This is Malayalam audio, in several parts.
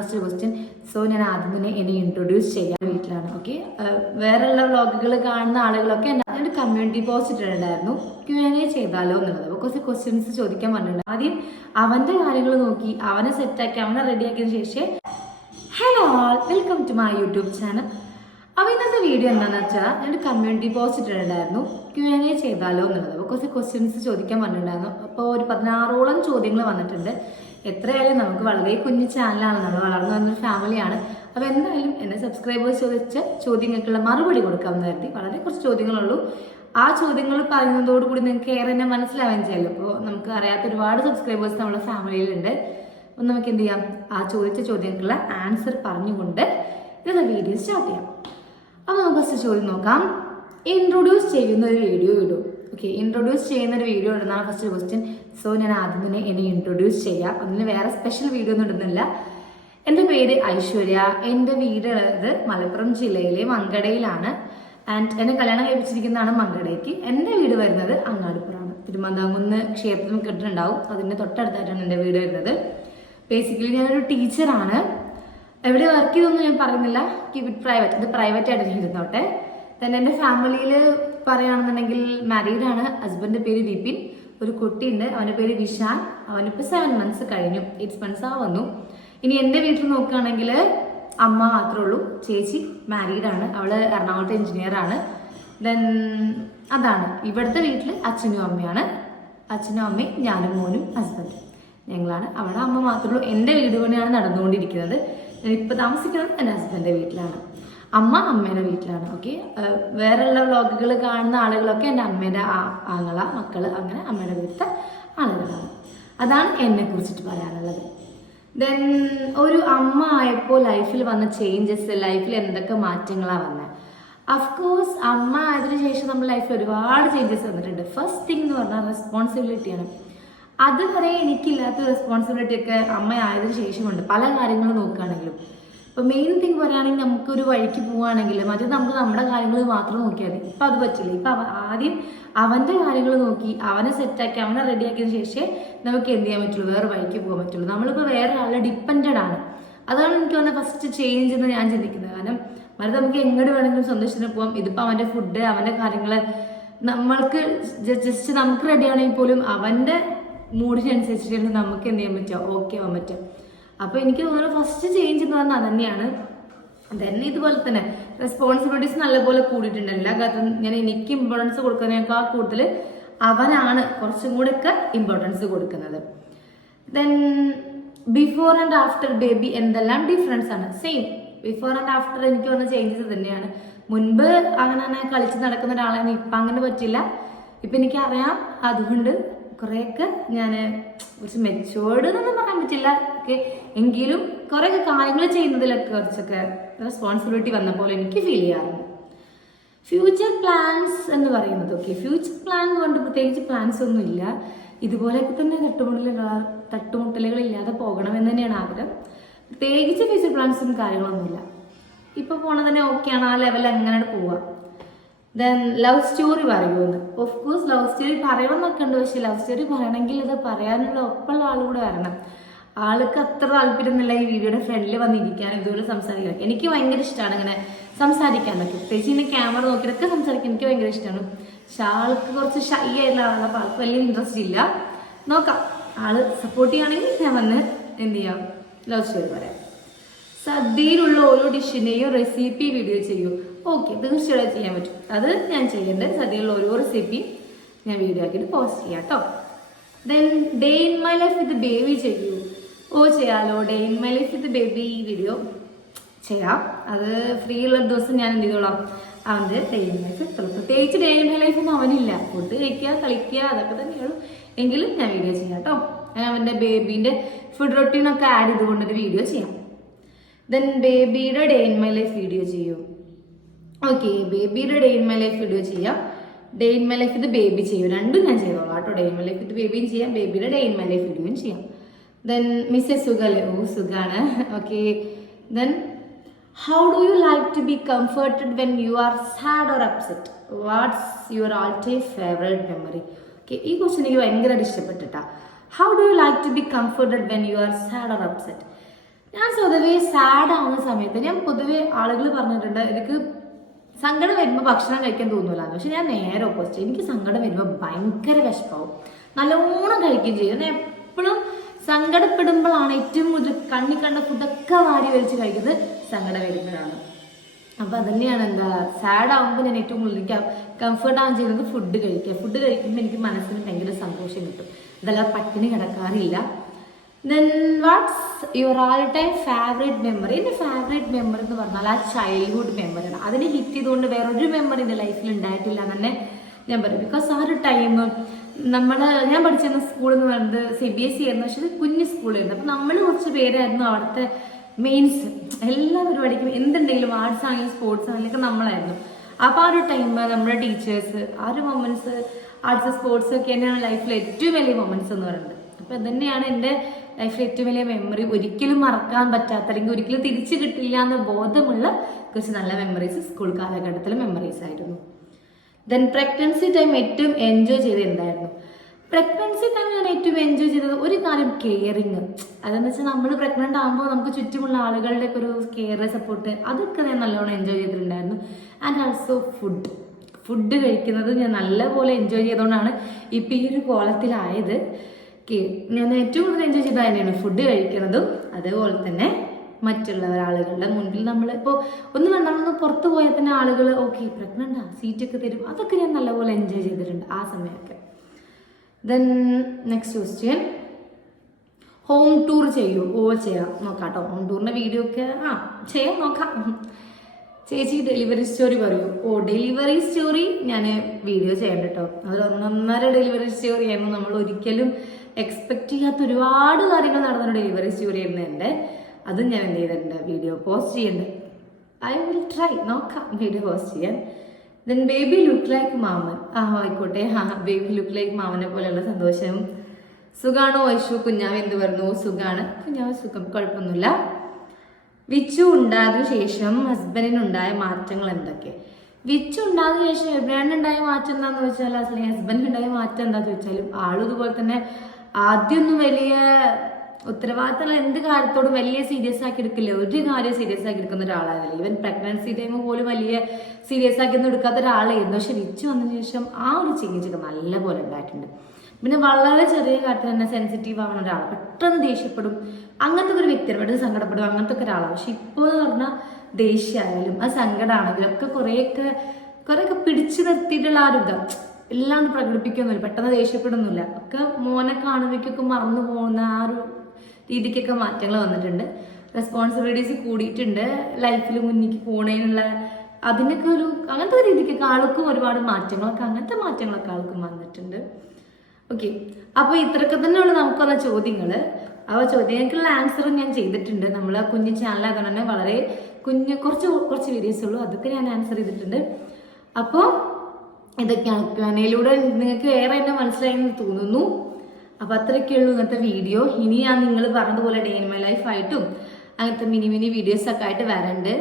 First question. സോ ഞാൻ ആദ്യം തന്നെ എന്നെ ഇൻട്രൊഡ്യൂസ് ചെയ്യാൻ വീട്ടിലാണ്. ഓക്കെ, വേറെയുള്ള വ്ളോഗുകൾ കാണുന്ന ആളുകളൊക്കെ എൻ്റെ കമ്മ്യൂണിറ്റി പോസ്റ്റ് ഇട്ടിട്ടുണ്ടായിരുന്നു Q&A ചെയ്താലോ എന്നുള്ളത്. അപ്പോൾ കുറച്ച് ക്വസ്റ്റ്യൻസ് ചോദിക്കാൻ പറഞ്ഞിട്ടുണ്ട്. ആദ്യം അവൻ്റെ കാര്യങ്ങൾ നോക്കി അവനെ സെറ്റാക്കി അവനെ റെഡിയാക്കിയതിന് ശേഷം hello all, welcome to my YouTube channel. അപ്പോൾ ഇന്നത്തെ വീഡിയോ എന്താണെന്ന് വെച്ചാൽ ഞാൻ കമ്മ്യൂണിറ്റി പോസ്റ്റ് ഇട്ടിട്ടുണ്ടായിരുന്നു Q&A ചെയ്താലോ എന്നുള്ളത്. അപ്പോൾ കുറച്ച് ക്വസ്റ്റ്യൻസ് ചോദിക്കാൻ പറഞ്ഞിട്ടുണ്ടായിരുന്നു. അപ്പോൾ ഒരു 16ഓളം ചോദ്യങ്ങൾ വന്നിട്ടുണ്ട്. എത്രയായാലും നമുക്ക് വളരെ കുഞ്ഞു ചാനലാണ്, നമ്മൾ വളർന്നു വന്നൊരു ഫാമിലിയാണ്. അപ്പോൾ എന്തായാലും എന്നെ സബ്സ്ക്രൈബേഴ്സ് ചോദിച്ച ചോദ്യങ്ങൾക്കുള്ള മറുപടി കൊടുക്കാമെന്ന് കരുതി. വളരെ കുറച്ച് ചോദ്യങ്ങളുള്ളൂ. ആ ചോദ്യങ്ങൾ പറയുന്നതോടുകൂടി നിങ്ങൾക്ക് ഏറെ തന്നെ മനസ്സിലാവാൻ ചെയ്യാമല്ലോ. അപ്പോൾ നമുക്ക് അറിയാത്ത ഒരുപാട് സബ്സ്ക്രൈബേഴ്സ് നമ്മുടെ ഫാമിലിയിലുണ്ട്. അപ്പം നമുക്ക് എന്ത് ചെയ്യാം, ആ ചോദിച്ച ചോദ്യങ്ങൾക്കുള്ള ആൻസർ പറഞ്ഞുകൊണ്ട് ഇന്നത്തെ വീഡിയോ സ്റ്റാർട്ട് ചെയ്യാം. അപ്പോൾ നമുക്ക് ഫസ്റ്റ് ചോദ്യം നോക്കാം. ഇൻട്രൊഡ്യൂസ് ചെയ്യുന്ന ഒരു വീഡിയോ ഇടും. ഓക്കെ, ഇൻട്രൊഡ്യൂസ് ചെയ്യുന്ന ഒരു വീഡിയോ ഇടുന്നതാണ് ഫസ്റ്റ് ക്വസ്റ്റ്യൻ. സോ ഞാൻ ആദ്യം തന്നെ എന്നെ ഇൻട്രൊഡ്യൂസ് ചെയ്യാം. അതിന് വേറെ സ്പെഷ്യൽ വീഡിയോ ഒന്നും ഇടുന്നില്ല. എൻ്റെ പേര് ഐശ്വര്യ. എൻ്റെ വീട് ഉള്ളത് മലപ്പുറം ജില്ലയിലെ മങ്കടയിലാണ്. ആൻഡ് എന്നെ കല്യാണം കഴിപ്പിച്ചിരിക്കുന്നതാണ് മങ്കടയ്ക്ക്. എൻ്റെ വീട് വരുന്നത് അങ്ങാടിപ്പുറമാണ്. തിരുമന്താംകുന്ന് ക്ഷേത്രം കെട്ടിട്ടുണ്ടാവും, അതിൻ്റെ തൊട്ടടുത്തായിട്ടാണ് എൻ്റെ വീട് വരുന്നത്. ബേസിക്കലി ഞാനൊരു ടീച്ചറാണ്. എവിടെ വർക്ക് ചെയ്തൊന്നും ഞാൻ പറയുന്നില്ല, കീപ് ഇറ്റ് പ്രൈവറ്റ്. ഇത് പ്രൈവറ്റ് ആയിട്ട് ഇരുന്നോട്ടെ. തന്നെ എൻ്റെ ഫാമിലിയിൽ പറയുകയാണെന്നുണ്ടെങ്കിൽ മാരീഡാണ്. ഹസ്ബൻഡിൻ്റെ പേര് വിപിൻ. ഒരു കുട്ടിയുണ്ട്, അവൻ്റെ പേര് വിശാൻ. അവനിപ്പോൾ 7 months കഴിഞ്ഞു, 8 months ആവുന്നു. ഇനി എൻ്റെ വീട്ടിൽ നോക്കുകയാണെങ്കിൽ അമ്മ മാത്രമേ ഉള്ളൂ. ചേച്ചി മാരീഡാണ്, അവൾ എറണാകുളത്തെ എഞ്ചിനീയറാണ്. ദെൻ അതാണ് ഇവിടുത്തെ വീട്ടിൽ അച്ഛനും അമ്മയാണ്. അച്ഛനും അമ്മയും ഞാനും മോനും ഹസ്ബൻഡും ഞങ്ങളാണ്. അവിടെ അമ്മ മാത്രമേ ഉള്ളൂ. എൻ്റെ വീട് പണിയാണ് നടന്നുകൊണ്ടിരിക്കുന്നത്. ഞാൻ ഇപ്പോൾ താമസിക്കുന്നത് എൻ്റെ ഹസ്ബൻഡിൻ്റെ വീട്ടിലാണ്. അമ്മ അമ്മയുടെ വീട്ടിലാണ്. ഓക്കെ, വേറെയുള്ള വ്ളോഗുകൾ കാണുന്ന ആളുകളൊക്കെ എൻ്റെ അമ്മയുടെ ആങ്ങള മക്കൾ, അങ്ങനെ അമ്മയുടെ വീട്ടിലത്തെ ആളുകളാണ്. അതാണ് എന്നെ കുറിച്ചിട്ട് പറയാനുള്ളത്. ദെൻ ഒരു അമ്മ ആയപ്പോൾ ലൈഫിൽ വന്ന ചേഞ്ചസ്, ലൈഫിൽ എന്തൊക്കെ മാറ്റങ്ങളാണ് വന്നത്? അഫ്കോഴ്സ് അമ്മ ആയതിനു ശേഷം നമ്മുടെ ലൈഫിൽ ഒരുപാട് ചേഞ്ചസ് വന്നിട്ടുണ്ട്. ഫസ്റ്റ് തിങ് എന്ന് പറഞ്ഞാൽ റെസ്പോൺസിബിലിറ്റിയാണ്. അതുവരെ എനിക്കില്ലാത്ത റെസ്പോൺസിബിലിറ്റി ഒക്കെ അമ്മ ആയതിനു ശേഷമുണ്ട്. പല കാര്യങ്ങളും നോക്കുകയാണെങ്കിലും ഇപ്പോൾ മെയിൻ തിങ് പറയുകയാണെങ്കിൽ നമുക്കൊരു വഴിക്ക് പോവുകയാണെങ്കിൽ മറ്റേ നമുക്ക് നമ്മുടെ കാര്യങ്ങൾ മാത്രം നോക്കിയാൽ മതി. ഇപ്പം അത് പറ്റില്ല. ഇപ്പം ആദ്യം അവൻ്റെ കാര്യങ്ങൾ നോക്കി അവനെ സെറ്റാക്കി അവനെ റെഡിയാക്കിയതിന് ശേഷം നമുക്ക് എന്ത് ചെയ്യാൻ പറ്റുള്ളൂ, വേറെ വഴിക്ക് പോകാൻ പറ്റുള്ളൂ. നമ്മളിപ്പോൾ വേറെ ആളെ ഡിപ്പെൻഡഡ് ആണ്. അതാണ് എനിക്ക് തോന്നുന്നത് ഫസ്റ്റ് ചേഞ്ച് എന്ന് ഞാൻ ചിന്തിക്കുന്നത്. കാരണം മറ്റേ നമുക്ക് എങ്ങോട്ട് വേണമെങ്കിലും സന്തോഷത്തിന് പോകാം. ഇതിപ്പോൾ അവൻ്റെ ഫുഡ്, അവൻ്റെ കാര്യങ്ങൾ നമ്മൾക്ക് ജസ്റ്റ് നമുക്ക് റെഡിയാണെങ്കിൽ പോലും അവൻ്റെ മൂഡിനനുസരിച്ചിട്ട് നമുക്ക് എന്ത് ചെയ്യാൻ പറ്റുക, ഓക്കെ ആവാൻ പറ്റുക. അപ്പോൾ എനിക്ക് തോന്നുന്നു ഫസ്റ്റ് ചേഞ്ച് എന്ന് പറഞ്ഞാൽ അത് തന്നെയാണ്. തന്നെ ഇതുപോലെ തന്നെ റെസ്പോൺസിബിലിറ്റീസ് നല്ലപോലെ കൂടിയിട്ടുണ്ട്. എല്ലാ കാര്യത്തിലും ഞാൻ എനിക്ക് ഇമ്പോർട്ടൻസ് കൊടുക്കുന്നതിനേക്കാൾ കൂടുതൽ അവനാണ് കുറച്ചും കൂടെ ഒക്കെ ഇമ്പോർട്ടൻസ് കൊടുക്കുന്നത്. Then before and after baby എന്തെല്ലാം ഡിഫറൻസ് ആണ്? സെയിം. ബിഫോർ ആൻഡ് ആഫ്റ്റർ എനിക്ക് വന്ന ചേഞ്ചസ് തന്നെയാണ്. മുൻപ് അങ്ങനെ കളിച്ച് നടക്കുന്ന ഒരാളായിരുന്നു. ഇപ്പം അങ്ങനെ പറ്റില്ല. ഇപ്പം എനിക്കറിയാം. അതുകൊണ്ട് കുറേയൊക്കെ ഞാൻ കുറച്ച് മെച്ചുവേർഡ് എന്നൊന്നും പറയാൻ പറ്റില്ല. ഓക്കെ, എങ്കിലും കുറേയൊക്കെ കാര്യങ്ങൾ ചെയ്യുന്നതിലൊക്കെ കുറച്ചൊക്കെ റെസ്പോൺസിബിലിറ്റി വന്ന പോലെ എനിക്ക് ഫീൽ ചെയ്യാറുണ്ട്. ഫ്യൂച്ചർ പ്ലാൻസ് എന്ന് പറയുന്നത്, ഓക്കെ, ഫ്യൂച്ചർ പ്ലാൻ എന്ന് പറഞ്ഞിട്ട് പ്രത്യേകിച്ച് പ്ലാൻസ് ഒന്നും ഇല്ല. ഇതുപോലെയൊക്കെ തന്നെ തട്ടുമുട്ടലുകളില്ലാതെ പോകണമെന്ന് തന്നെയാണ് ആഗ്രഹം. പ്രത്യേകിച്ച് ഫ്യൂച്ചർ പ്ലാൻസും കാര്യങ്ങളൊന്നുമില്ല. ഇപ്പോൾ പോണത് തന്നെ ഓക്കെയാണ്, ആ ലെവലിൽ എങ്ങനെ പോവാം. ദെൻ ലവ് സ്റ്റോറി പറയുമെന്ന്. ഓഫ് കോഴ്സ് ലവ് സ്റ്റോറി പറയണമെന്നൊക്കെ ഉണ്ട്. പക്ഷെ ലവ് സ്റ്റോറി പറയണമെങ്കിൽ അത് പറയാനുള്ള ഒപ്പമുള്ള ആളുകൂടെ വരണം. ആൾക്ക് അത്ര താല്പര്യമൊന്നുമില്ല ഈ വീഡിയോയുടെ ഫ്രണ്ടിൽ വന്നിരിക്കാൻ, ഇതുപോലെ സംസാരിക്കാൻ. എനിക്ക് ഭയങ്കര ഇഷ്ടമാണ് ഇങ്ങനെ സംസാരിക്കാനൊക്കെ. പ്രത്യേകിച്ച് ഇങ്ങനെ ക്യാമറ നോക്കിയിട്ടൊക്കെ സംസാരിക്കാൻ എനിക്ക് ഭയങ്കര ഇഷ്ടമാണ്. പക്ഷെ ആൾക്ക് കുറച്ച് ഷൈ ആയിട്ടുള്ള ആളാണ്. അപ്പോൾ ആൾക്ക് വലിയ ഇൻട്രസ്റ്റ് ഇല്ല. നോക്കാം, ആള് സപ്പോർട്ട് ചെയ്യുകയാണെങ്കിൽ ഞാൻ വന്ന് എന്ത് ചെയ്യാം, ലവ് സ്റ്റോറി പറയാം. സദ്യയിലുള്ള ഓരോ ഡിഷിൻ്റെയും റെസിപ്പി വീഡിയോ ചെയ്യൂ. ഓക്കെ, തീർച്ചയായിട്ടും ചെയ്യാൻ പറ്റും. അത് ഞാൻ ചെയ്യേണ്ടത്. സദ്യയിലുള്ള ഓരോ റെസിപ്പി ഞാൻ വീഡിയോ ആക്കിയിട്ട് പോസ്റ്റ് ചെയ്യാം കേട്ടോ. Then day in my life with baby ചെയ്യൂ. ഓ ചെയ്യാലോ, day in my life with baby video ചെയ്യാം. അത് ഫ്രീ ഉള്ള ദിവസം ഞാൻ എന്ത് ചെയ്തോളാം, അവൻ്റെ ഡേ ഇൻ ലൈഫ് എത്തുള്ളൂ. പ്രത്യേകിച്ച് ഡേ ഇൻ മൈ ലൈഫ് ഒന്നും അവനില്ല. ഫുഡ് കഴിക്കുക, കളിക്കുക, അതൊക്കെ തന്നെയുള്ളൂ. എങ്കിലും ഞാൻ വീഡിയോ ചെയ്യാം കേട്ടോ. അവൻ്റെ ബേബീൻ്റെ ഫുഡ് റൊട്ടീനൊക്കെ ആഡ് ചെയ്തുകൊണ്ടൊരു വീഡിയോ ചെയ്യാം. ദെൻ ബേബിയുടെ day in my life video ചെയ്യൂ. ഓക്കെ, ബേബിയുടെ day in my life video ചെയ്യാം. ഡേ ഇൻ മൈ ലൈഫ് ഇത് ബേബി ചെയ്യും. രണ്ടും ഞാൻ ചെയ്തോളാം കേട്ടോ. ഡേ ഇൻ മൈ ലൈഫ് ഇത് ബേബിയും ചെയ്യാം, ബേബിയുടെ ഡേ ഇൻ മൈ ലൈഫ് വീഡിയോയും ചെയ്യാം. ദെൻ മിസ്സസ് സുഖല്ലേ? ഓ സുഖാണ്. Okay, then how do you like to be comforted when you are sad or upset? What's your all time favourite memory? Okay, ഈ ക്വസ്റ്റ്യൻ എനിക്ക് ഭയങ്കരമായിട്ട് ഇഷ്ടപ്പെട്ടിട്ടാ. How do you like to be comforted when you are sad or upset? ഞാൻ സ്വതവേ സാഡ് ആവുന്ന സമയത്ത് ഞാൻ പൊതുവെ ആളുകൾ പറഞ്ഞിട്ടുണ്ട് എനിക്ക് സങ്കടം വരുമ്പോൾ ഭക്ഷണം കഴിക്കാൻ തോന്നൂല. പക്ഷെ ഞാൻ നേരെ ഓപ്പോസിറ്റ്. എനിക്ക് സങ്കടം വരുമ്പോൾ ഭയങ്കര വിശപ്പാവും, നല്ലോണം കഴിക്കുകയും ചെയ്യും. ഞാൻ എപ്പോഴും സങ്കടപ്പെടുമ്പോഴാണ് ഏറ്റവും കൂടുതൽ കണ്ണി കണ്ട ഫുഡൊക്കെ വാരി വലിച്ച് കഴിക്കുന്നത് സങ്കടം വരുമ്പോഴാണ്. അപ്പം അതന്നെയാണ് സാഡ് ആകുമ്പോൾ ഞാൻ ഏറ്റവും കൂടുതൽ എനിക്ക് കംഫർട്ട് ആവാൻ ചെയ്യുന്നത് ഫുഡ് കഴിക്കുക. ഫുഡ് കഴിക്കുമ്പോൾ എനിക്ക് മനസ്സിന് ഭയങ്കര സന്തോഷം കിട്ടും. ഇതെല്ലാം പട്ടിണി കിടക്കാറില്ല. Then what's your all time favourite memory? എൻ്റെ ഫേവറേറ്റ് മെമ്മറി എന്ന് പറഞ്ഞാൽ ആ ചൈൽഡ്ഹുഡ് മെമ്മറിയാണ്. അതിന് ഹിറ്റ് ചെയ്തുകൊണ്ട് വേറൊരു മെമ്മറി എൻ്റെ ലൈഫിൽ ഉണ്ടായിട്ടില്ല എന്ന് തന്നെ ഞാൻ പറയും. ബിക്കോസ് ആ ഒരു ടൈം ഞാൻ പഠിച്ചിരുന്ന സ്കൂൾ എന്ന് പറയുന്നത് CBSE ആയിരുന്നു. പക്ഷെ അത് കുഞ്ഞു സ്കൂളായിരുന്നു. അപ്പം നമ്മൾ കുറച്ച് പേരായിരുന്നു അവിടുത്തെ മെയിൻസ്. എല്ലാ പരിപാടിക്കും എന്തുണ്ടെങ്കിലും ആർട്സ് ആണെങ്കിലും സ്പോർട്സ് ആണെങ്കിലും നമ്മളായിരുന്നു. അപ്പോൾ ആ ഒരു ടൈം നമ്മുടെ ടീച്ചേഴ്സ്, ആ ഒരു മൊമെന്റ്സ്, ആർട്സ് സ്പോർട്സ് ഒക്കെ തന്നെയാണ് ലൈഫിലെ ഏറ്റവും വലിയ മൊമെന്റ്സ് എന്ന് പറയുന്നത്. അപ്പം അതുതന്നെയാണ് എൻ്റെ ലൈഫിലെ ഏറ്റവും വലിയ മെമ്മറി. ഒരിക്കലും മറക്കാൻ പറ്റാത്ത അല്ലെങ്കിൽ ഒരിക്കലും തിരിച്ചു കിട്ടില്ല എന്ന് ബോധമുള്ള കുറച്ച് നല്ല മെമ്മറീസ് സ്കൂൾ കാലഘട്ടത്തിലെ മെമ്മറീസ് ആയിരുന്നു. ദെൻ പ്രഗ്നൻസി ടൈം ഏറ്റവും എൻജോയ് ചെയ്ത് എന്തായിരുന്നു? പ്രഗ്നൻസി ടൈം ഞാൻ ഏറ്റവും എൻജോയ് ചെയ്തത് ഒരു കാര്യം കെയറിങ്. അതെന്ന് വെച്ചാൽ നമ്മൾ പ്രഗ്നൻ്റ് ആകുമ്പോൾ നമുക്ക് ചുറ്റുമുള്ള ആളുകളുടെ ഒക്കെ ഒരു കെയർ, സപ്പോർട്ട്, അതൊക്കെ ഞാൻ നല്ലോണം എൻജോയ് ചെയ്തിട്ടുണ്ടായിരുന്നു. ആൻഡ് ആൾസോ ഫുഡ് കഴിക്കുന്നത് ഞാൻ നല്ലപോലെ എൻജോയ് ചെയ്തുകൊണ്ടാണ് ഇപ്പം ഈ ഒരു കോലത്തിലായത്. ഞാൻ ഏറ്റവും കൂടുതൽ എൻജോയ് ചെയ്തത് തന്നെയാണ് ഫുഡ് കഴിക്കുന്നതും. അതേപോലെ തന്നെ മറ്റുള്ള ആളുകളുടെ മുൻപിൽ നമ്മളിപ്പോൾ നമ്മളൊന്ന് പുറത്ത് പോയാൽ തന്നെ ആളുകൾ ഓക്കെ പ്രഗ്നൻ്റാ, സീറ്റൊക്കെ തരും. അതൊക്കെ ഞാൻ നല്ലപോലെ എൻജോയ് ചെയ്തിട്ടുണ്ട് ആ സമയമൊക്കെ. Then next question, home tour ചെയ്യൂ? ചെയ്യാം, നോക്കാം കേട്ടോ. ഹോം ടൂറിൻ്റെ വീഡിയോ ഒക്കെ ചെയ്യാം, നോക്കാം. ചേച്ചി ഡെലിവറി സ്റ്റോറി പറയൂ? ഡെലിവറി സ്റ്റോറി ഞാൻ വീഡിയോ ചെയ്യണ്ട കേട്ടോ. അതൊരു 1.5 ഡെലിവറി സ്റ്റോറി ആയിരുന്നു. നമ്മൾ ഒരിക്കലും എക്സ്പെക്ട് ചെയ്യാത്ത ഒരുപാട് കാര്യങ്ങൾ നടന്ന ഡെലിവറി സ്റ്റോറി ആയിരുന്നു എൻ്റെ. അതും ഞാൻ എന്ത് ചെയ്തിട്ടുണ്ട്, വീഡിയോ പോസ്റ്റ് ചെയ്യുന്നുണ്ട്. ഐ വിൽ ട്രൈ, നോക്കാം വീഡിയോ പോസ്റ്റ് ചെയ്യാൻ. ദെൻ ബേബി ലുക്ക് ലൈക്ക് മാമൻ? ആയിക്കോട്ടെ. ബേബി ലുക്ക് ലൈക്ക് മാമനെ പോലെയുള്ള സന്തോഷം. സുഖാണോ ഐഷു? കുഞ്ഞാവ് എന്ത് പറഞ്ഞു? സുഖാണ് കുഞ്ഞാവ്, സുഖം, കുഴപ്പമൊന്നുമില്ല. വിച്ചു ഉണ്ടായതിനു ശേഷം ഹസ്ബൻഡിനുണ്ടായ മാറ്റങ്ങൾ എന്തൊക്കെ? വിച്ചു ഉണ്ടായതിനു ശേഷം എബ്രാനുണ്ടായ മാറ്റം എന്താണെന്ന് വെച്ചാൽ, അല്ലെങ്കിൽ ഹസ്ബൻഡിനുണ്ടായ മാറ്റം എന്താണെന്ന് ചോദിച്ചാലും ആളും ഇതുപോലെ തന്നെ ആദ്യമൊന്നും വലിയ ഉത്തരവാദിത്തമുള്ള എന്ത് കാര്യത്തോടും വലിയ സീരിയസ് ആക്കി എടുക്കില്ല. ഒരു കാര്യം സീരിയസ് ആക്കി എടുക്കുന്ന ഒരാളായിരുന്നില്ല. ഈവൻ പ്രഗ്നൻസി ടൈം പോലും വലിയ സീരിയസ് ആക്കി ഒന്നും എടുക്കാത്ത ഒരാളായിരുന്നു. പക്ഷെ വിച്ചു വന്നതിന് ശേഷം ആ ഒരു ചേഞ്ച് ഒക്കെ നല്ല പോലെ ഉണ്ടായിട്ടുണ്ട്. പിന്നെ വളരെ ചെറിയ കാര്യത്തിൽ തന്നെ സെൻസിറ്റീവ് ആവുന്ന ഒരാൾ, പെട്ടെന്ന് ദേഷ്യപ്പെടും, അങ്ങനത്തെ ഒരു വ്യക്തിയാണ്. പെട്ടെന്ന് സങ്കടപ്പെടും, അങ്ങനത്തെ ഒക്കെ ഒരാളാണ്. പക്ഷെ ഇപ്പോൾ എന്ന് പറഞ്ഞാൽ ദേഷ്യമായാലും ആ സങ്കടമാണെങ്കിലും ഒക്കെ കുറേയൊക്കെ പിടിച്ചു നിർത്തിയിട്ടുള്ള ആ ഒരു എല്ലാം പ്രകടിപ്പിക്കൊന്നുമില്ല, പെട്ടെന്ന് ദേഷ്യപ്പെടുന്നില്ല. ഒക്കെ മോനെ കാണുമ്പോഴേക്കൊക്കെ മറന്നു പോകുന്ന ആ ഒരു രീതിക്കൊക്കെ മാറ്റങ്ങൾ വന്നിട്ടുണ്ട്. റെസ്പോൺസിബിലിറ്റീസ് കൂടിയിട്ടുണ്ട്. ലൈഫിൽ മുന്നിലേക്ക് പോണേനുള്ള അതിനൊക്കെ അങ്ങനത്തെ രീതിക്കൊക്കെ ആൾക്കും ഒരുപാട് അങ്ങനത്തെ മാറ്റങ്ങളൊക്കെ ആൾക്കും വന്നിട്ടുണ്ട്. ഓക്കെ, അപ്പോൾ ഇത്രയൊക്കെ തന്നെയുള്ള നമുക്കുള്ള ചോദ്യങ്ങൾ. ആ ചോദ്യങ്ങൾക്കുള്ള ആൻസറും ഞാൻ ചെയ്തിട്ടുണ്ട്. നമ്മൾ കുഞ്ഞു ചാനലായതുകൊണ്ട് തന്നെ വളരെ കുറച്ച് വീഡിയോസ് ഉള്ളൂ, അതൊക്കെ ഞാൻ ആൻസർ ചെയ്തിട്ടുണ്ട്. അപ്പോൾ ഇതൊക്കെയാണ് Q&Aയിലൂടെ നിങ്ങൾക്ക് ഏറെ എന്നെ മനസ്സിലായെന്ന് തോന്നുന്നു. അപ്പോൾ അത്രയൊക്കെയുള്ളൂ ഇന്നത്തെ വീഡിയോ. ഇനി ഞാൻ നിങ്ങൾ പറഞ്ഞതുപോലെ ഡേ ഇൻ മൈ ലൈഫ് ആയിട്ടും അങ്ങനത്തെ മിനി വീഡിയോസൊക്കെ ആയിട്ട് വരണ്ട്.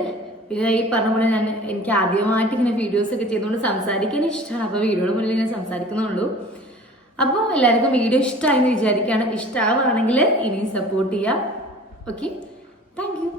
പിന്നെ ഈ പറഞ്ഞ പോലെ എനിക്ക് ആദ്യമായിട്ട് ഇങ്ങനെ വീഡിയോസൊക്കെ ചെയ്തുകൊണ്ട് സംസാരിക്കാൻ ഇഷ്ടമാണ്. അപ്പോൾ വീഡിയോയുടെ മുന്നിൽ ഇങ്ങനെ സംസാരിക്കുന്നുള്ളൂ. അപ്പോൾ എല്ലാവർക്കും വീഡിയോ ഇഷ്ടമായെന്ന് വിചാരിക്കുകയാണ്. ഇഷ്ടമാവുകയാണെങ്കിൽ ഇനിയും സപ്പോർട്ട് ചെയ്യാം. Okay, thank you.